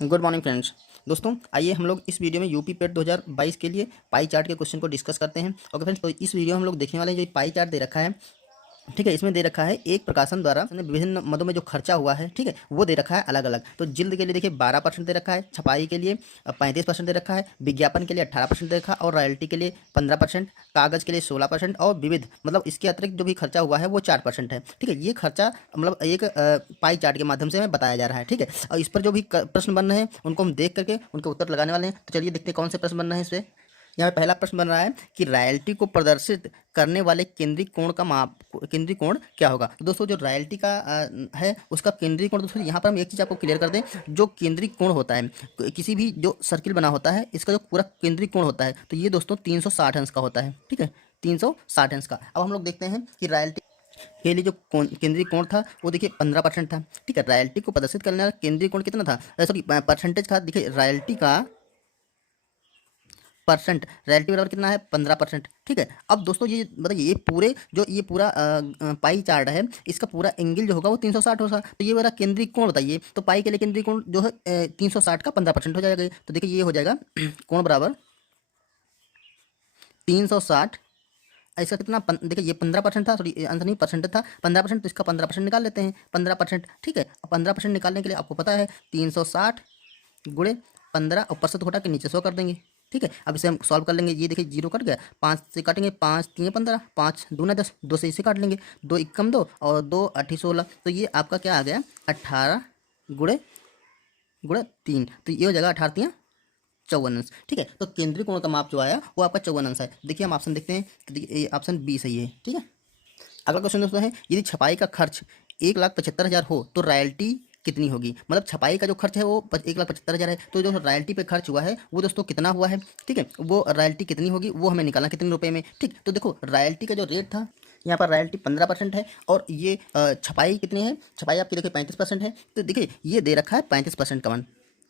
Good morning friends. दोस्तों आइए हम लोग इस वीडियो में यूपी पेट 2022 के लिए पाई चार्ट के क्वेश्चन को डिस्कस करते हैं। ओके फ्रेंड्स, तो इस वीडियो में हम लोग देखने वाले हैं जो पाई चार्ट दे रखा है। ठीक है, इसमें दे रखा है एक प्रकाशन द्वारा विभिन्न मदों में जो खर्चा हुआ है, ठीक है, वो दे रखा है अलग अलग। तो जिल्द के लिए देखिए 12% दे रखा है, छपाई के लिए 35% दे रखा है, विज्ञापन के लिए 18% दे रखा है और रॉयल्टी के लिए 15%, कागज के लिए 16% और विविध मतलब इसके अतिरिक्त जो भी खर्चा हुआ है वो 4% है। ठीक है, ये खर्चा मतलब एक पाई चार्ट के माध्यम से हमें बताया जा रहा है। ठीक है, और इस पर जो भी प्रश्न बन रहे हैं उनको हम देख करके उनके उत्तर लगाने वाले हैं। तो चलिए देखते हैं कौन से प्रश्न बन रहे हैं इस पर। यहाँ पे पहला प्रश्न बन रहा है कि रॉयल्टी को प्रदर्शित करने वाले केंद्रीय कोण का माप, केंद्रीय कोण क्या होगा। तो दोस्तों जो रॉयल्टी का है उसका केंद्रीय कोण, दोस्तों यहाँ पर हम एक चीज़ आपको क्लियर कर दें, जो केंद्रीय कोण होता है किसी भी जो सर्किल बना होता है इसका जो पूरा केंद्रीय कोण होता है तो ये दोस्तों 360 अंश का होता है। ठीक है, 360 अंश का। अब हम लोग देखते हैं कि रॉयल्टी के लिए जो केंद्रीय कोण था वो देखिए 15% था। ठीक है, रॉयल्टी को प्रदर्शित करने वाला केंद्रीय कोण कितना था, सॉरी परसेंटेज का। देखिए रॉयल्टी का परसेंट, रॉयल्टी बराबर कितना है 15%। ठीक है, अब दोस्तों ये बताइए ये पूरा पाई चार्ट है, इसका पूरा एंगल जो होगा वो 360 होगा। तो ये मेरा केंद्रीय कोण बताइए, तो पाई के लिए केंद्रीय कोण जो है 360 का 15% हो जाएगा। तो देखिए ये हो जाएगा कोण बराबर 360। इसका कितना देखिए ये 15% था, सॉरी आंसर नहीं परसेंट था 15%, तो इसका 15% निकाल लेते हैं 15%। ठीक है, अब 15% निकालने के लिए आपको पता है 360 गुणे 15 और परसेंट घटा के नीचे 100 कर देंगे। ठीक है, अब इसे हम सॉल्व कर लेंगे। ये देखिए जीरो कट गया, 5 से काटेंगे, 5 3 15, 5 दूना 10, 2 से इसे काट लेंगे, 2 एकम 2 और 2 8 16। तो ये आपका क्या आ गया 18 गुणे गुणे 3, तो ये हो जाएगा 18 3 54 अंश। ठीक है, तो केंद्रीय कोण का माप जो आया वो आपका 54 अंश है। देखिए हम ऑप्शन देखते हैं, तो देखिए ऑप्शन बी सही है। ठीक है, अगला क्वेश्चन दोस्तों है, यदि छपाई का खर्च 1,75,000 हो तो रॉयल्टी कितनी होगी। मतलब छपाई का जो खर्च है वो 1,75,000 है, तो जो रॉयल्टी पे खर्च हुआ है वो दोस्तों कितना हुआ है। ठीक है, वो रॉयल्टी कितनी होगी वो हमें निकालना कितने रुपए में। ठीक, तो देखो रॉयल्टी का जो रेट था यहाँ पर रॉयल्टी 15% है और ये छपाई कितनी है, छपाई आपकी देखिए 35% है। तो देखिए ये दे रखा है 35% का मान,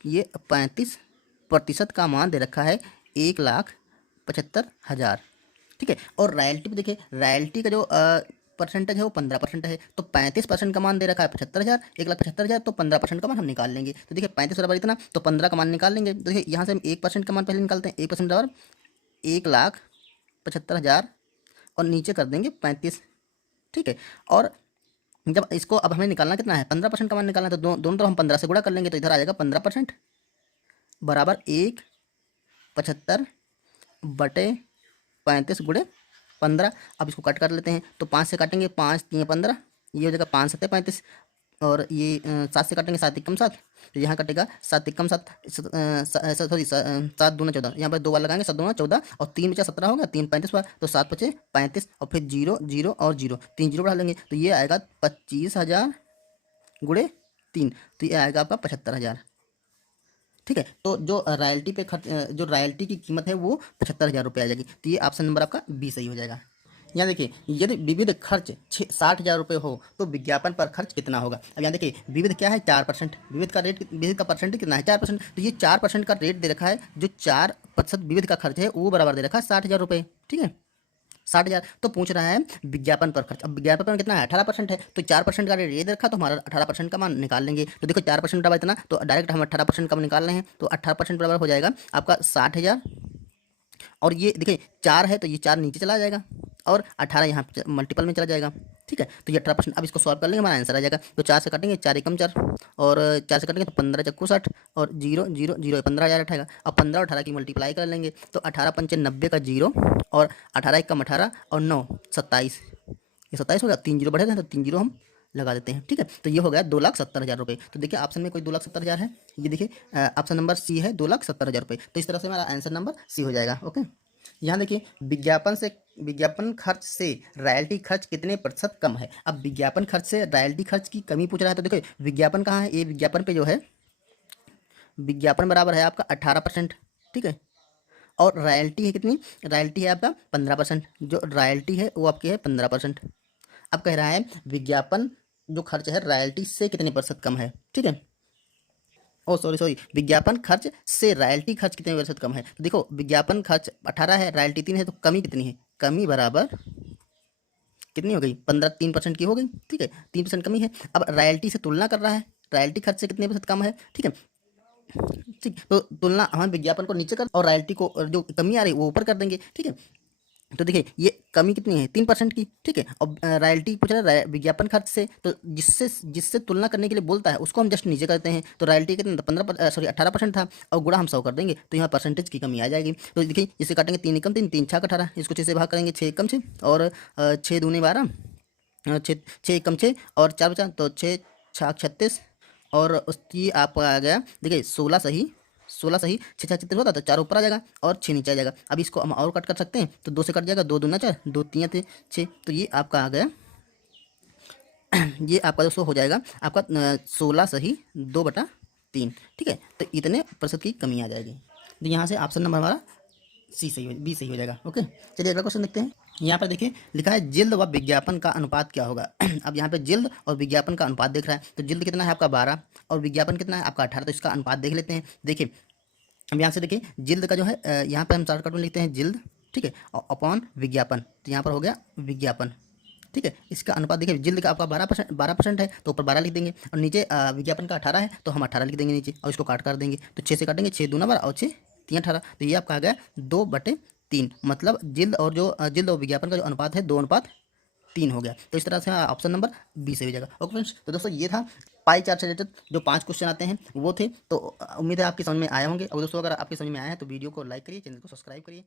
ये 35% का मान दे रखा है 1,75,000। ठीक है, और रॉयल्टी पे देखिए रॉयल्टी का जो परसेंटेज है वो 15% है, तो 35% का मान दे रखा है 75,000, 1,75,000, तो 15% का मान हम निकाल लेंगे। तो देखिए 35 बराबर इतना, तो 15 का मान निकाल लेंगे। तो देखिए यहाँ से हम 1% का मान पहले निकालते हैं, 1% बराबर 1,75,000 और नीचे कर देंगे 35। ठीक है, और जब इसको अब हमें निकालना कितना है 15% का मान निकालना है, तो दोनों तरफ हम 15 से गुणा कर लेंगे, तो इधर आ जाएगा 15% बराबर 1,75 बटे 35 गुणे 15। अब इसको कट कर लेते हैं, तो 5 से काटेंगे, 5 3 15, ये हो जाएगा 5 7 35 और ये 7 से काटेंगे, 7 एकम 7, तो यहाँ कटेगा 7 एकम 7, सॉरी 7 दूना 14, यहाँ पर 2 बार लगाएंगे, 7 दूना 14 और 3 बचा 17 हो गया, 3 35 बार, तो 7 बचे 35 और फिर 0 0 और 0, 3 जीरो बढ़ा लेंगे, तो ये आएगा 25,000 गुणे 3, तो ये आएगा आपका 75,000। ठीक है, तो जो रॉयल्टी पे खर्च जो रॉयल्टी की कीमत है वो 75,000 रुपये आ जाएगी। तो ये ऑप्शन नंबर आपका बी सही हो जाएगा। यहाँ देखिए यदि विविध खर्च 60,000 रुपये हो तो विज्ञापन पर खर्च कितना होगा। अब यहाँ देखिए विविध क्या है 4%, विविध का रेट, विविध का परसेंट कितना है 4%, तो ये 4% का रेट दे रखा है, जो 4% विविध का खर्च है वो बराबर दे रखा है 60,000 रुपये। ठीक है, 60,000, तो पूछ रहा है विज्ञापन पर खर्च। अब विज्ञापन पर कितना है 18% है, तो 4% का रेट ये दे रखा, तो हमारा 18% का मान निकाल लेंगे। तो देखो 4% बराबर इतना, तो डायरेक्ट हम 18% का निकाल रहे हैं, तो 18% बराबर हो जाएगा आपका 60,000। और ये देखिए 4 है तो ये 4 नीचे चला जाएगा और 18 यहाँ मल्टीपल में चला जाएगा। ठीक है, तो ये 18%। अब इसको सॉल्व कर लेंगे, हमारा आंसर आ जाएगा। तो 4 से काटेंगे, 4 एकम 4 और 4 से काटेंगे तो 15 चक्कू 60 और 0 0 0 15,000 उठाएगा। अब 15 और 18 की मल्टीप्लाई कर लेंगे, तो 18 पंचे 90 का 0 और 18 एकम 18 और 9 27, ये 27 होगा, 3 जीरो बढ़े थे तो 3 जीरो हम लगा देते हैं। ठीक है, तो ये हो गया 2,70,000 रुपये। तो देखिए ऑप्शन में कोई 2,70,000 है, ये देखिए ऑप्शन नंबर सी है 2,70,000 रुपये। तो इस तरह से हमारा आंसर नंबर सी हो जाएगा। ओके, यहाँ देखिए विज्ञापन खर्च से रॉयल्टी खर्च कितने प्रतिशत कम है। अब विज्ञापन खर्च से रॉयल्टी खर्च की कमी पूछ रहा है, तो देखिए विज्ञापन कहाँ है, ये विज्ञापन पे जो है विज्ञापन बराबर है आपका 18%। ठीक है, और रॉयल्टी है कितनी, रॉयल्टी है आपका 15%, जो रॉयल्टी है वो आपकी है 15%। अब कह रहा है विज्ञापन जो खर्च है रॉयल्टी से कितने प्रतिशत कम है। ठीक है, ओ सॉरी सॉरी, विज्ञापन खर्च से रॉयल्टी खर्च कितने प्रतिशत कम है। तो देखो विज्ञापन खर्च 18 है, रॉयल्टी 3 है, तो कमी कितनी है, कमी बराबर कितनी हो गई 15, 3% की हो गई। ठीक है, 3% कमी है। अब रॉयल्टी से तुलना कर रहा है, रॉयल्टी खर्च से कितने प्रतिशत कम है। ठीक है, ठीक, तो तुलना हम विज्ञापन को नीचे कर और रॉयल्टी को जो कमी आ रही है वो ऊपर कर देंगे। ठीक है, तो देखिए ये कमी कितनी है 3% की। ठीक है, और रॉयल्टी पूछ रहा है विज्ञापन खर्च से, तो जिससे जिससे तुलना करने के लिए बोलता है उसको हम जस्ट नीचे करते हैं। तो रॉयल्टी कितना था 18% था, और गुणा हम 100 कर देंगे तो यहाँ परसेंटेज की कमी आ जाएगी। तो देखिए इसे काटेंगे, 3 एकम 3, 3 छः 18, इसको 6 से भाग करेंगे, 6 एकम 6 और 6 दूनी 12, 6 एकम 6 और 4 बचा, तो 6 छाक 36, और उसकी आपका आ गया देखिए 16 सही 6 6 36 होता तो 4 ऊपर आ जाएगा और 6 नीचे आ जाएगा। अब इसको हम और कट कर सकते हैं, तो 2 से कट जाएगा, 2 दूना 4, 2 3 थे 6, तो ये आपका आ गया ये आपका दोस्तों हो जाएगा आपका 16 सही 2/3। ठीक है, तो इतने प्रतिशत की कमी आ जाएगी। तो यहाँ से ऑप्शन नंबर हमारा बी सही हो जाएगा। ओके, चलिए अगला क्वेश्चन देखते हैं। यहाँ पर देखिए लिखा है जिल्द व विज्ञापन का अनुपात क्या होगा। अब यहाँ पे जिल्द और विज्ञापन का अनुपात देख रहा है, तो जिल्द कितना है आपका 12 और विज्ञापन कितना है आपका 18, तो इसका अनुपात देख लेते हैं। देखिए अब यहाँ से देखिए जिल्द का जो है यहाँ पे हम शॉर्टकट में लिखते हैं जिल्द। ठीक है, और अपॉन विज्ञापन, तो यहाँ पर हो गया विज्ञापन। ठीक है, इसका अनुपात देखिए जिल्द का आपका 12% है, तो ऊपर 12 लिख देंगे, और नीचे विज्ञापन का 18 है तो हम 18 लिख देंगे नीचे, और इसको काट कर देंगे, तो 6 से काटेंगे, 6 दूना 12 और 6 3 18, तो ये आपका आ गया 2/3। मतलब जिल्द और जिल्द और विज्ञापन का जो अनुपात है 2:3 हो गया। तो इस तरह से ऑप्शन नंबर बी से हो जाएगा। ओके फ्रेंड्स, तो दोस्तों ये था पाई चार्ट से रिलेटेड जो 5 क्वेश्चन आते हैं वो थे। तो उम्मीद है आपकी समझ में आए होंगे, और दोस्तों अगर आपकी समझ में आया है तो वीडियो को लाइक करिए, चैनल को सब्सक्राइब करिए।